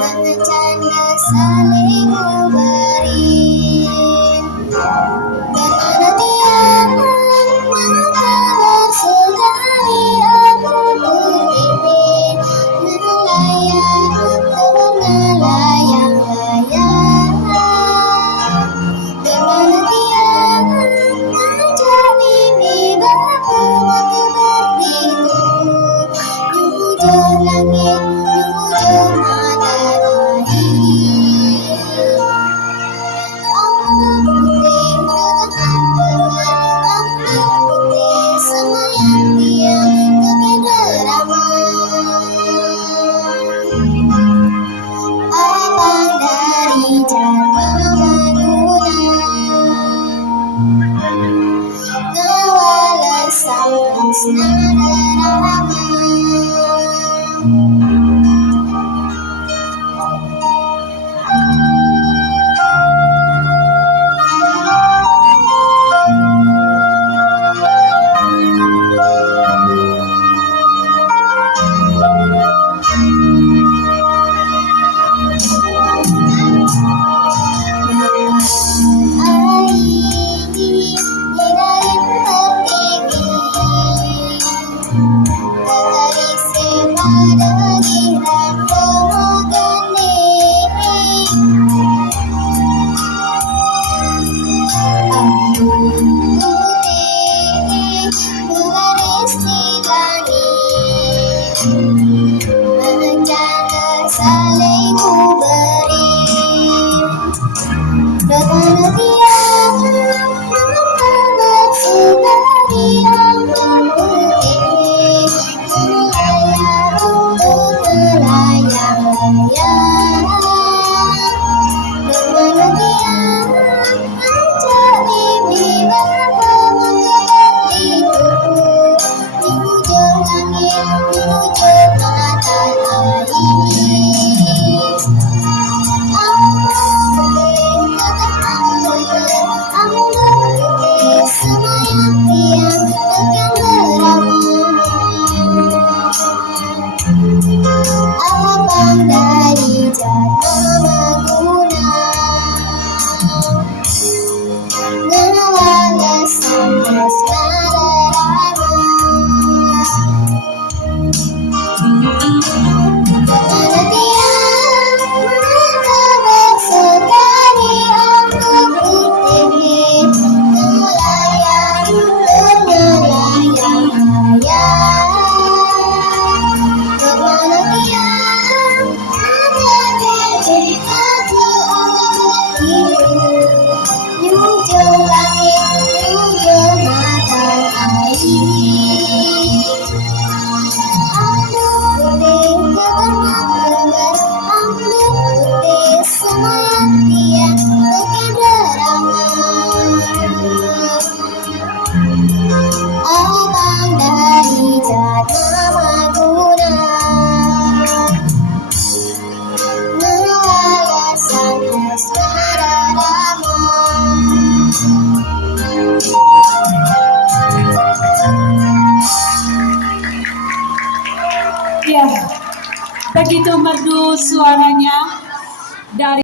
Bercanda saling memberi penantian maka bersaudari aku putih melayang melayang-layang penantian ajak mimpi bertemu berditu hujung langit hujung matahari. Abang dari Jatamaguna ngawala sang asnada rama. Saling memberi penantian maka bersaudari aku putih melayang melayang-layang penantian ajak mimpi bertemu berditu hujung langit hujung matahari. Abang dari Jatamaguna ngawala sang asnada rama. Penantian maka bersaudari aku putih melayang melayang-layang penantian ada ceritaku hujung langit hujung matahari. Abang dari Jatamaguna ngawala sang asnada rama. Ya, begitu merdu suaranya.